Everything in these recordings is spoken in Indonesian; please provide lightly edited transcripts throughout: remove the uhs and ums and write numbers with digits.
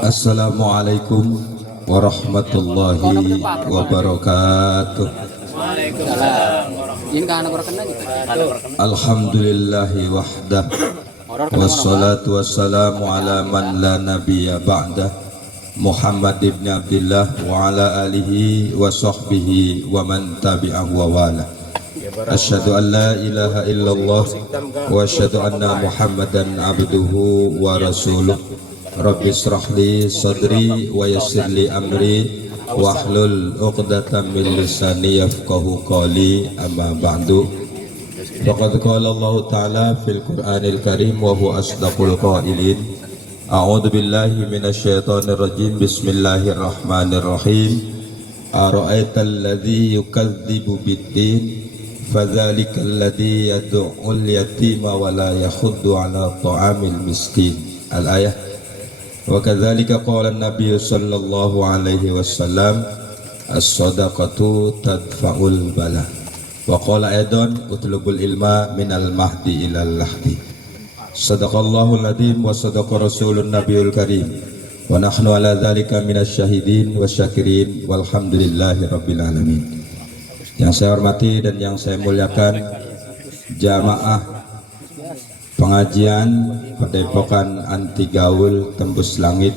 Assalamualaikum warahmatullahi wabarakatuh. Alhamdulillahi wahdah, wassalatu wassalamu ala man la nabiyya ba'dah, Muhammad ibn Abdillah wa ala alihi wa sahbihi wa man tabi'ahu wa wala. Asyhadu an la ilaha illallah wa asyhadu anna Muhammadan abduhu wa rasuluh. Rabbi israh li sadri wa yassir li amri wahlul 'uqdatam min lisani yafqahu qawli, amma ba'du. Faqad qala Allah ta'ala fil Qur'anil Karim wa huwa asdaqul qailin. A'udzu billahi minasy syaithanir rajim. Bismillahirrahmanirrahim. Ara'aital ladzi yukadzibu bid-din fadzalikal ladzi yad'ul yatima wa la yakhuddu 'ala ta'amil miskin. Al-ayah. Wa kadzalika qala an-nabiy sallallahu alaihi wasallam, as-shadaqatu tadfa'ul bala. Wa qala aidan utlubul ilma minal mahdi ilal lahdi. Sadaqallahu al-azim wa sadaqa rasulun nabiyul karim. Wa nahnu ala dzalika minasy syahidin wasyakirin walhamdulillahi rabbil alamin. Yang saya hormati dan yang saya muliakan jamaah pengajian Padepokan Anti Gaul Tembus Langit,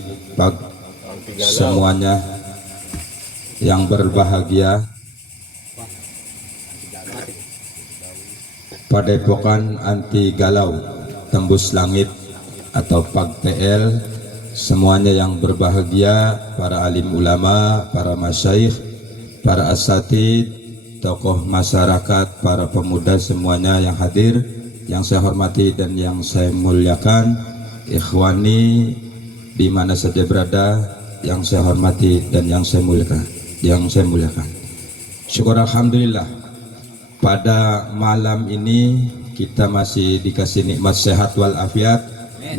semuanya yang berbahagia. Padepokan Anti Galau Tembus Langit atau PAGTL, semuanya yang berbahagia, para alim ulama, para masyayikh, para asatid, tokoh masyarakat, para pemuda semuanya yang hadir, yang saya hormati dan yang saya muliakan, ikhwani di mana saja berada, yang saya hormati dan yang saya muliakan, syukur alhamdulillah pada malam ini kita masih dikasih nikmat sehat walafiat,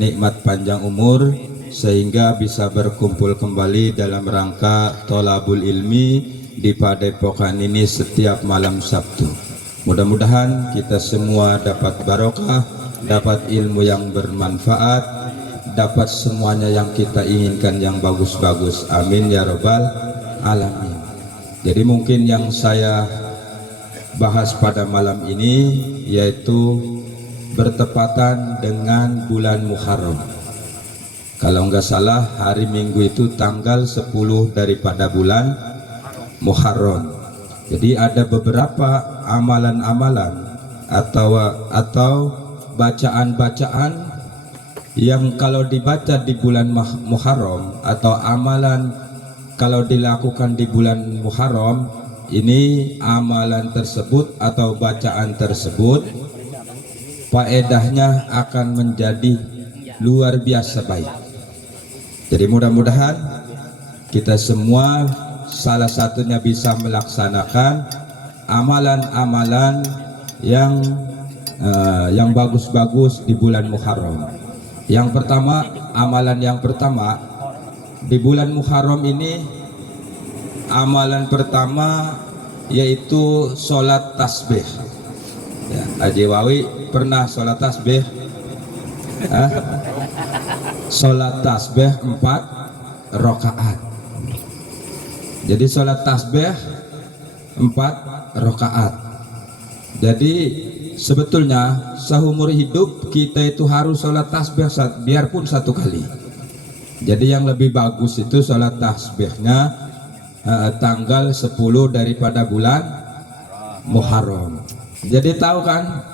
nikmat panjang umur, sehingga bisa berkumpul kembali dalam rangka tholabul ilmi di Padepokan ini setiap malam Sabtu. Mudah-mudahan kita semua dapat barokah, dapat ilmu yang bermanfaat, dapat semuanya yang kita inginkan yang bagus-bagus. Amin ya rabbal alamin. Jadi mungkin yang saya bahas pada malam ini yaitu bertepatan dengan bulan Muharram. Kalau nggak salah hari Minggu itu tanggal 10 daripada bulan Muharram. Jadi ada beberapa amalan-amalan atau bacaan-bacaan yang kalau dibaca di bulan Muharram, atau amalan kalau dilakukan di bulan Muharram, ini amalan tersebut atau bacaan tersebut faedahnya akan menjadi luar biasa baik. Jadi mudah-mudahan kita semua salah satunya bisa melaksanakan amalan-amalan yang bagus-bagus di bulan Muharram. Yang pertama, amalan yang pertama di bulan Muharram ini, amalan pertama yaitu sholat tasbih. Ya, Haji Wawi pernah sholat tasbih? Sholat tasbih 4 rakaat. Jadi sholat tasbih 4 rakaat. Jadi sebetulnya seumur hidup kita itu harus sholat tasbih biarpun 1 kali. Jadi yang lebih bagus itu sholat tasbihnya tanggal 10 daripada bulan Muharram. Jadi tahu kan?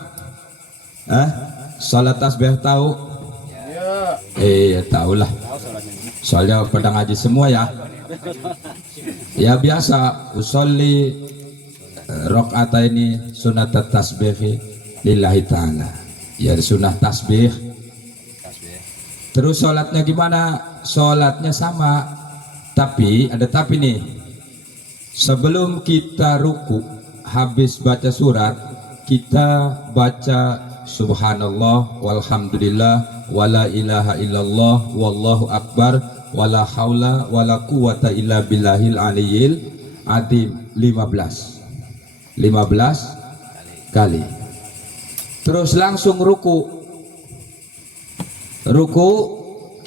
Sholat tasbih tahu? Iya tahulah. Soalnya pada ngaji semua ya. Ya biasa usolli rakaataini sunat tasbih lillahi ta'ala. Ya sunnah tasbih. Terus sholatnya gimana? Sholatnya sama, tapi ada tapi nih. Sebelum kita ruku, habis baca surat, kita baca subhanallah walhamdulillah wala ilaha illallah wallahu akbar wala haula wala quwata illa billahil aliyil adim 15 kali. Terus langsung ruku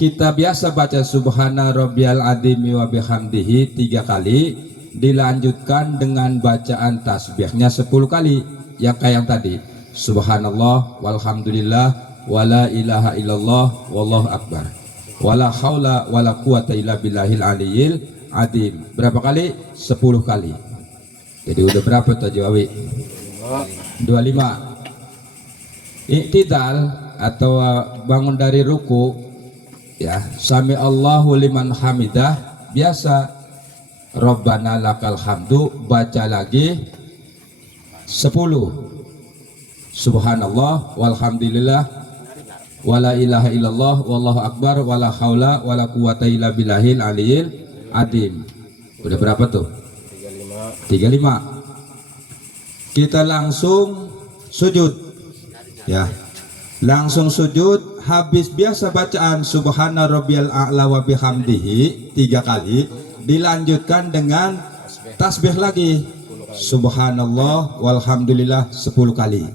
kita biasa baca subhana rabbiyal adzimi wa bihamdihi 3 kali, dilanjutkan dengan bacaan tasbihnya 10 kali, yang kayak yang tadi, subhanallah walhamdulillah wala ilaha illallah wallahu akbar wala haula wala quwata illa billahil aliyil adzim. Berapa kali? 10 kali. Jadi udah berapa tuh Jawi? 25. Iktidal atau bangun dari ruku, ya, sami Allahu liman hamidah, biasa Rabbana lakal hamdu, baca lagi 10, subhanallah walhamdulillah wala ilaha illallah wallahu akbar wala haula wala quwata illa billahil aliyil adzim. Udah berapa tuh? 35. Kita langsung sujud, ya, langsung sujud. Habis biasa bacaan subhana rabbiyal a'la wa bihamdihi 3 kali, dilanjutkan dengan tasbih lagi, subhanallah walhamdulillah 10 kali.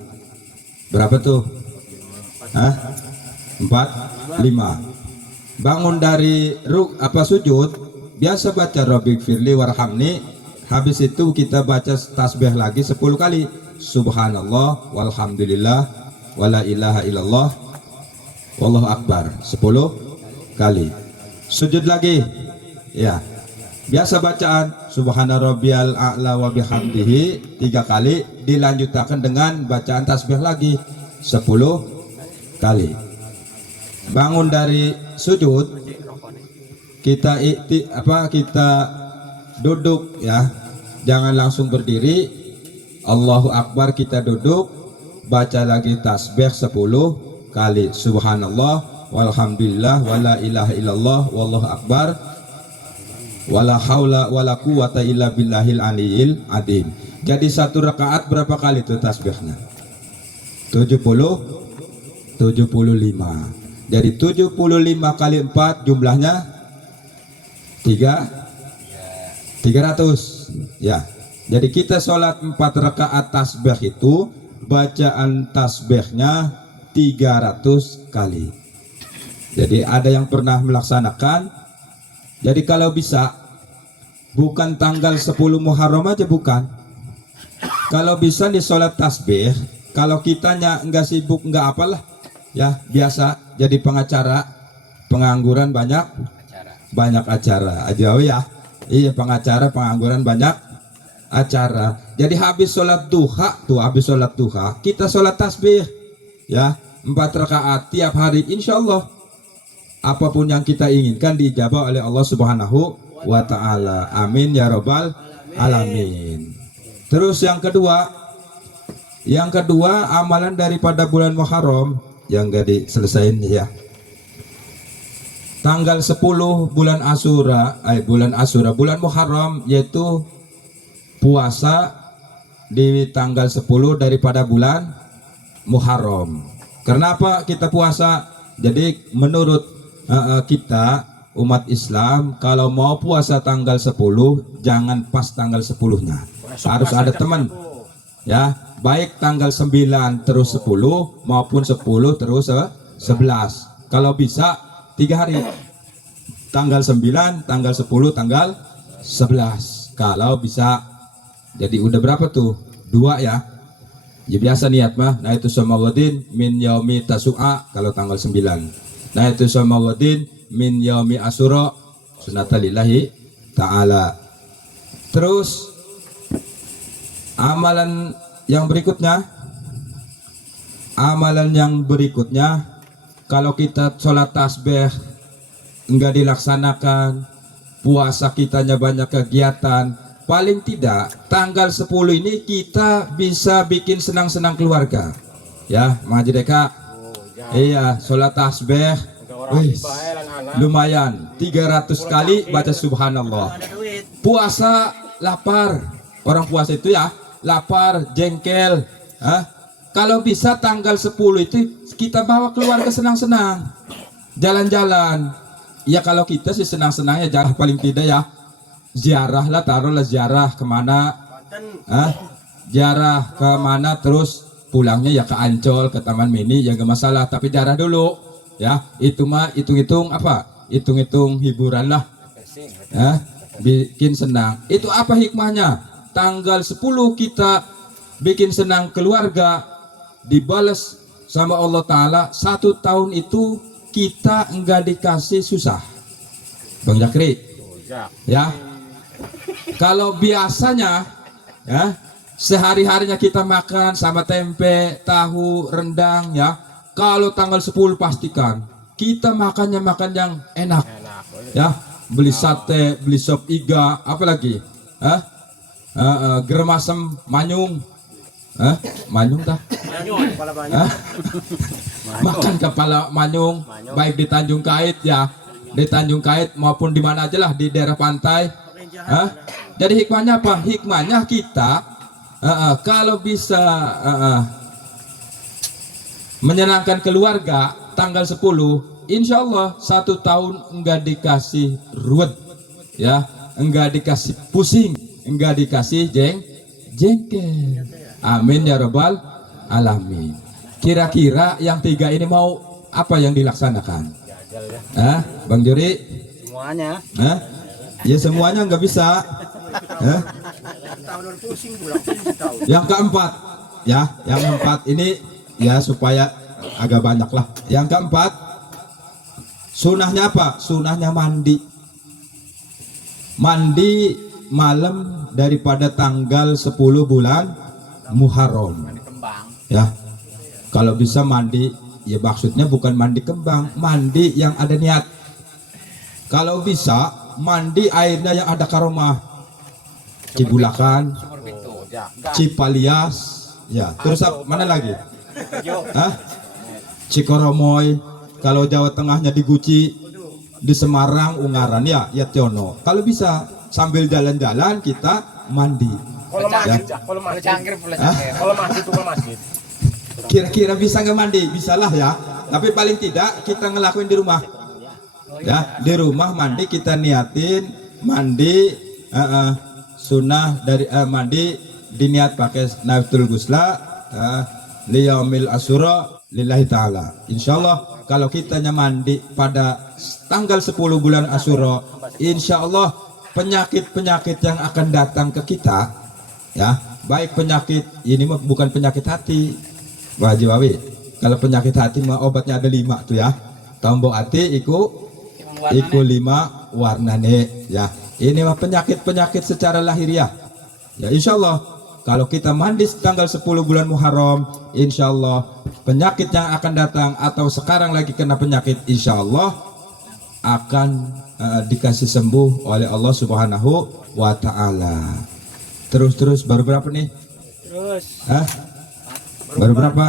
Berapa tuh? 4, 5. Bangun dari sujud, biasa baca Rabbi firli warhamni. Habis itu kita baca tasbih lagi 10 kali, subhanallah walhamdulillah wala ilaha illallah wallahu akbar 10 kali. Sujud lagi, ya, biasa bacaan subhana rabbiyal a'la wa bihamdihi 3 kali, dilanjutkan dengan bacaan tasbih lagi 10 kali. Bangun dari sujud, kita duduk, ya, jangan langsung berdiri. Allahu akbar, kita duduk, baca lagi tasbih 10 kali, subhanallah walhamdulillah wala ilaha illallah wallahu akbar wala haula wala quwata illa billahil aliyil adzim. Jadi 1 rakaat berapa kali itu tasbihnya? 75. Jadi 75 kali 4 jumlahnya 300, ya. Jadi kita sholat 4 rakaat tasbih itu bacaan tasbihnya 300 kali. Jadi ada yang pernah melaksanakan. Jadi kalau bisa, bukan tanggal 10 Muharram aja, bukan. Kalau bisa di sholat tasbih, kalau kitanya enggak sibuk, enggak apalah, ya, biasa jadi pengacara, pengangguran banyak acara aja, ya. Iya, pengacara, pengangguran banyak acara. Jadi habis sholat duha kita sholat tasbih, ya, 4 rakaat tiap hari, insya Allah apapun yang kita inginkan diijabah oleh Allah Subhanahu wa ta'ala. Amin ya robbal alamin. Terus yang kedua amalan daripada bulan Muharram yang gak diselesain, ya, tanggal 10 bulan Muharram, yaitu puasa di tanggal 10 daripada bulan Muharram. Kenapa kita puasa? Jadi menurut kita umat Islam, kalau mau puasa tanggal 10 jangan pas tanggal 10-nya. Harus ada teman, ya, baik tanggal 9 terus 10 maupun 10 terus 11. Kalau bisa 3 hari, tanggal 9, tanggal 10, tanggal 11 kalau bisa. Jadi udah berapa tuh? 2, ya. Ya biasa niat mah. Nah itu Samawadin min yaumi tasu'a kalau tanggal 9. Nah itu Samawadin min yaumi asyura sunatalillahi ta'ala. Terus amalan yang berikutnya, kalau kita sholat tasbih enggak dilaksanakan, puasa kitanya banyak kegiatan, paling tidak tanggal 10 ini kita bisa bikin senang-senang keluarga, ya, Majideka. Iya, sholat tasbih, lumayan 300 kali baca subhanallah. Puasa lapar, orang puasa itu, ya, lapar, jengkel, kalau bisa tanggal 10 itu kita bawa keluarga senang-senang, jalan-jalan. Ya kalau kita sih senang-senangnya jalan, paling tidak, ya, ziarah lah, taruhlah ziarah kemana, ziarah kemana, terus pulangnya ya ke Ancol, ke Taman Mini, ya gak masalah, tapi ziarah dulu, ya itu mah hitung-hitung apa, hitung-hitung hiburan lah ya, bikin senang. Itu apa hikmahnya? Tanggal 10 kita bikin senang keluarga, dibalas sama Allah Ta'ala 1 tahun itu kita enggak dikasih susah, Bang Jakri ya. Kalau biasanya ya sehari-harinya kita makan sama tempe, tahu, rendang ya, kalau tanggal 10 pastikan kita makan yang enak ya, beli sate, beli sop iga, apalagi geremasem manyung, manyung tah, makan kepala manyung, baik di Tanjung Kait ya, di Tanjung Kait maupun di mana aja lah di daerah pantai. Jadi hikmahnya apa? Hikmahnya kita kalau bisa menyenangkan keluarga tanggal 10, insya Allah 1 tahun enggak dikasih ruwet ya, enggak dikasih pusing, enggak dikasih jengkel. Amin ya rabbal alamin. Kira-kira yang 3 ini mau apa yang dilaksanakan? Bang Juri? Semuanya. Ya semuanya nggak bisa. Yang keempat ya, yang keempat ini ya supaya agak banyak lah. Yang keempat, sunahnya apa? Sunahnya mandi. Mandi malam daripada tanggal 10 bulan Muharram. Ya, kalau bisa mandi, ya maksudnya bukan mandi kembang, mandi yang ada niat. Kalau bisa mandi airnya yang ada karomah, Cibulakan, Cipalias, ya. Terus mana lagi? Cikoromoy. Kalau Jawa Tengahnya di Guci, di Semarang, Ungaran ya, ya Tiono. Kalau bisa sambil jalan-jalan kita mandi. Kalau masjid. Kira-kira bisa nggak mandi? Bisalah ya. Tapi paling tidak kita ngelakuin di rumah. Ya, di rumah mandi, kita niatin mandi sunnah dari mandi diniat pakai naftul gusla liyaumil asyura lillahi ta'ala. Insyaallah kalau kita mandi pada tanggal 10 bulan Asyura, insyaallah penyakit-penyakit yang akan datang ke kita ya, baik penyakit ini mah bukan penyakit hati Pak Haji Wawi. Kalau penyakit hati mah obatnya ada 5 tuh ya. Tombok hati iku 5 warnane ya. Ini mah penyakit-penyakit secara lahiriah. Ya insyaallah kalau kita mandi tanggal 10 bulan Muharram, insyaallah penyakit yang akan datang atau sekarang lagi kena penyakit, insyaallah akan dikasih sembuh oleh Allah Subhanahu wa taala. Terus baru berapa nih? Baru berapa?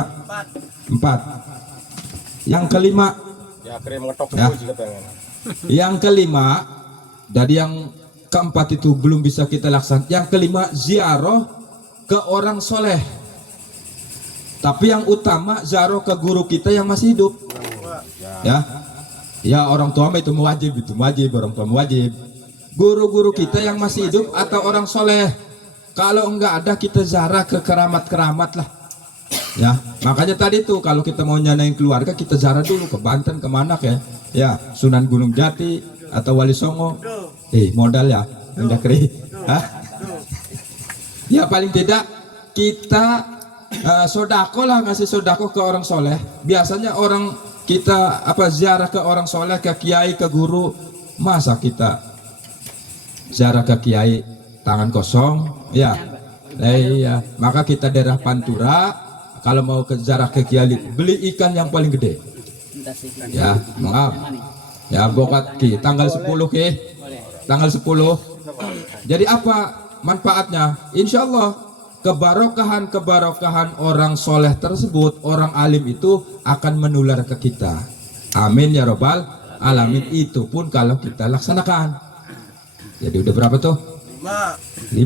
4. Yang kelima. Ya. Yang kelima, dari yang keempat itu belum bisa kita laksanakan. Yang kelima, ziarah ke orang soleh. Tapi yang utama ziarah ke guru kita yang masih hidup. Ya orang tua itu wajib, orang tua wajib. Guru-guru kita yang masih hidup atau orang soleh. Kalau enggak ada kita ziarah ke keramat-keramat lah. Ya, makanya tadi tuh kalau kita mau nyanain keluarga kita ziarah dulu ke Banten, kemana ya? Ya, Sunan Gunung Jati atau Wali Songo. Modal ya, Jakri. Ya paling tidak kita sodako lah, ngasih sodako ke orang soleh. Biasanya orang kita ziarah ke orang soleh, ke kiai, ke guru. Masa kita ziarah ke kiai tangan kosong? Ya, iya. Maka kita daerah Pantura. Kalau mau ke ziarah ke kiai, beli ikan yang paling gede. Ya, maaf. Ya, bokat ki tanggal 10 ki. Tanggal 10. Jadi apa manfaatnya? Insyaallah kebarokahan orang soleh tersebut, orang alim itu akan menular ke kita. Amin ya robbal alamin. Itu pun kalau kita laksanakan. Jadi udah berapa tuh? 5.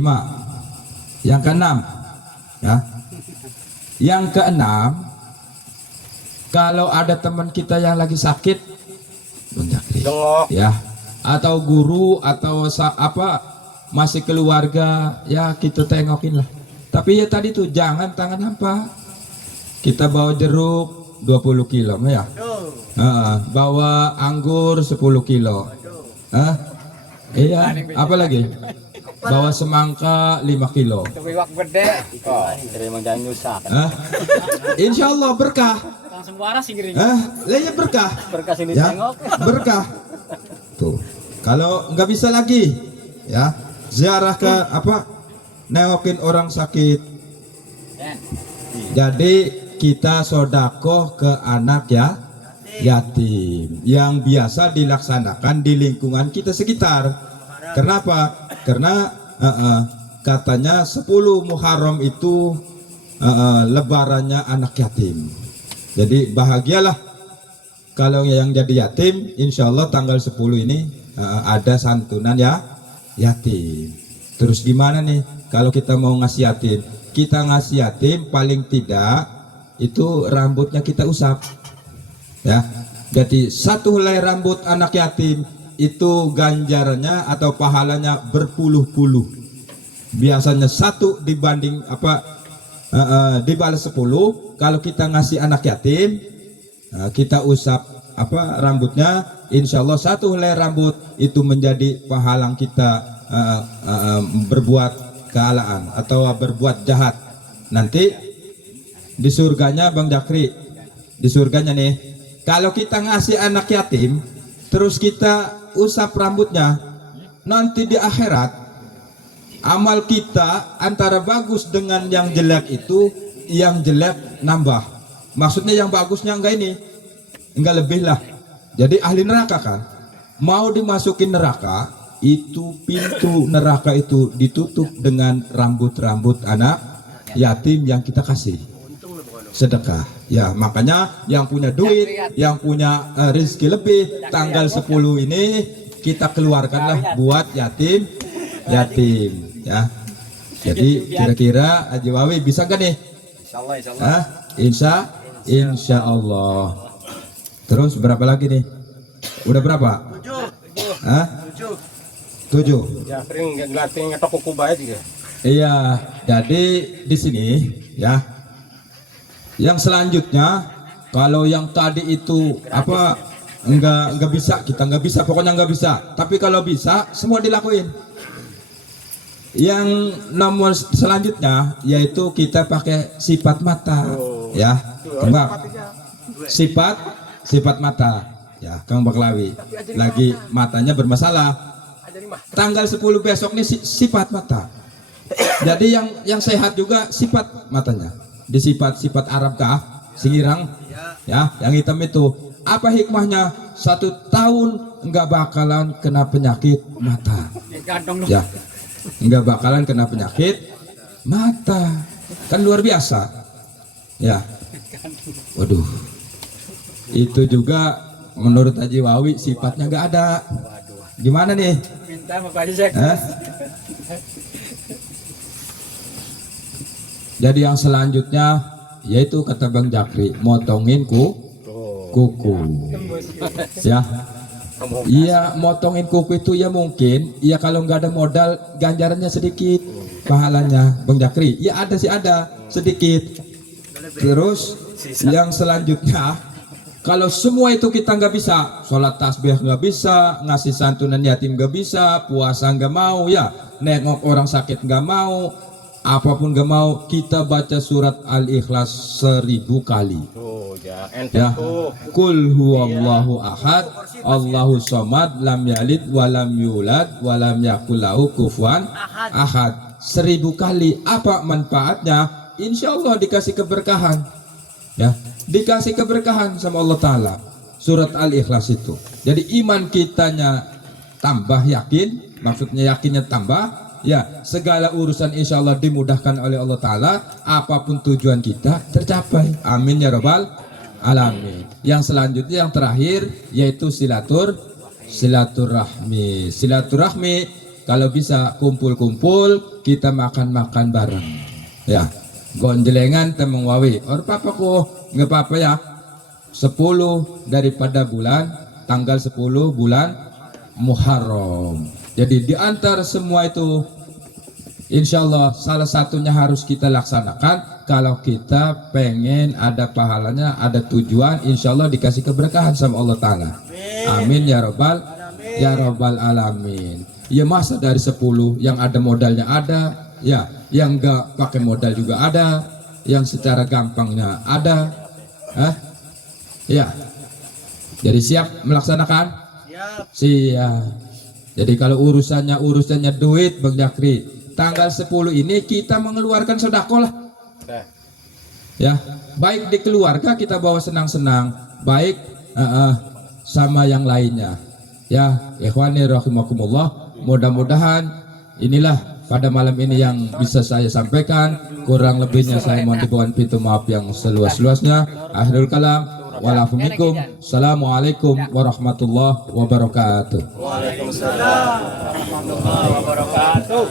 Yang keenam, ya. Yang keenam, kalau ada teman kita yang lagi sakit, ya, atau guru atau masih keluarga, ya kita tengokin lah. Tapi ya tadi tuh jangan tangan hampa. Kita bawa jeruk 20 kilo ya. Bawa anggur 10 kilo. Iya, apa lagi? Bawa semangka 5 kilo. Tuwiwak gede. Oh, dari mang jangan nyusah. Insya Allah berkah. Langsung waras sih gering. Lah berkah. Berkas ini Ya, tengok. berkah. Tuh, kalau nggak bisa lagi, ya ziarah ke apa? Nengokin orang sakit. Jadi kita sodakoh ke anak ya yatim yang biasa dilaksanakan di lingkungan kita sekitar. Kenapa? Karena katanya 10 Muharram itu lebarannya anak yatim. Jadi bahagialah kalau yang jadi yatim. Insya Allah tanggal 10 ini ada santunan ya yatim. Terus gimana nih kalau kita mau ngasih yatim? Kita ngasih yatim paling tidak itu rambutnya kita usap ya. Jadi satu helai rambut anak yatim itu ganjarannya atau pahalanya berpuluh-puluh. Biasanya 1 dibanding dibalas 10. Kalau kita ngasih anak yatim, kita usap rambutnya, insya Allah 1 helai rambut itu menjadi pahala kita berbuat kealaan atau berbuat jahat. Nanti di surganya Bang Jakri, di surganya nih, kalau kita ngasih anak yatim terus kita usap rambutnya, nanti di akhirat amal kita antara bagus dengan yang jelek itu, yang jelek nambah. Maksudnya yang bagusnya enggak enggak lebih lah. Jadi ahli neraka kan, mau dimasukin neraka, itu pintu neraka itu ditutup dengan rambut-rambut anak yatim yang kita kasih sedekah. Ya, makanya yang punya duit, yang punya rezeki lebih, tanggal 10 ini kita keluarkanlah buat yatim ya. Jadi kira-kira Haji Wawi bisa gak nih? Insya Allah. Terus berapa lagi nih? Udah berapa? 7. Ya, sering ngeliatin ngetok kuku baik juga. Iya, jadi di sini ya. Yang selanjutnya, kalau yang tadi itu enggak bisa, kita enggak bisa, pokoknya enggak bisa. Tapi kalau bisa, semua dilakuin. Yang nomor selanjutnya yaitu kita pakai sifat mata, ya. Tembak. Sifat mata. Ya, Kang Baklawi. Lagi matanya bermasalah. Tanggal 10 besok nih sifat mata. Jadi yang sehat juga sifat matanya. Di sifat Arab kah? Singirang. Ya, yang hitam itu. Apa hikmahnya? 1 tahun enggak bakalan kena penyakit mata. Ya. Enggak bakalan kena penyakit mata. Kan luar biasa. Ya. Waduh. Itu juga menurut Haji Wawi sifatnya enggak ada. Gimana nih? Minta Jadi yang selanjutnya yaitu kata Bang Jakri, motongin kuku. Ya. Iya, motongin kuku itu ya mungkin, ya kalau nggak ada modal ganjarannya sedikit, pahalanya Bang Jakri. Ya ada sih, ada sedikit. Terus yang selanjutnya, kalau semua itu kita nggak bisa, sholat tasbih nggak bisa, ngasih santunan yatim nggak bisa, puasa nggak mau, ya nengok orang sakit nggak mau, apapun nggak mau, kita baca surat Al-Ikhlas 1000 kali. Ya, Kul huwallahu ahad, Allahu somad, lam yalid, walam yulad, walam yakul lahu kufuwan ahad. 1000 kali. Apa manfaatnya? Insya Allah dikasih keberkahan. Ya, dikasih keberkahan sama Allah Ta'ala. Surat Al-Ikhlas itu. Jadi iman kitanya tambah yakin, maksudnya yakinnya tambah, ya segala urusan insya Allah dimudahkan oleh Allah Ta'ala, apapun tujuan kita tercapai. Amin ya Rabbal Alamin. Yang selanjutnya, yang terakhir, yaitu silaturahmi. Silaturahmi, kalau bisa kumpul-kumpul, kita makan-makan bareng. Ya, gonjelengan temeng wawi. Or papaku nggak apa-apa ya. 10 daripada bulan, tanggal 10 bulan Muharram. Jadi di antara semua itu Insya Allah salah satunya harus kita laksanakan. Kalau kita pengen ada pahalanya, ada tujuan, insya Allah dikasih keberkahan sama Allah Ta'ala. Amin ya Rabbal Alamin. Ya masa dari 10 yang ada modalnya ada, ya yang enggak pakai modal juga ada, yang secara gampangnya ada. Ya. Jadi siap melaksanakan? Siap. Jadi kalau urusannya duit Bang Jakri, tanggal 10 ini kita mengeluarkan sedekah lah. Ya, baik di keluarga kita bawa senang-senang, baik sama yang lainnya. Ya, ikhwani rahimakumullah, mudah-mudahan inilah pada malam ini yang bisa saya sampaikan. Kurang lebihnya saya mohon diberikan pintu maaf yang seluas-luasnya. Akhirul kalam, walafumikum, assalamualaikum warahmatullahi wabarakatuh. Waalaikumsalam warahmatullahi wabarakatuh.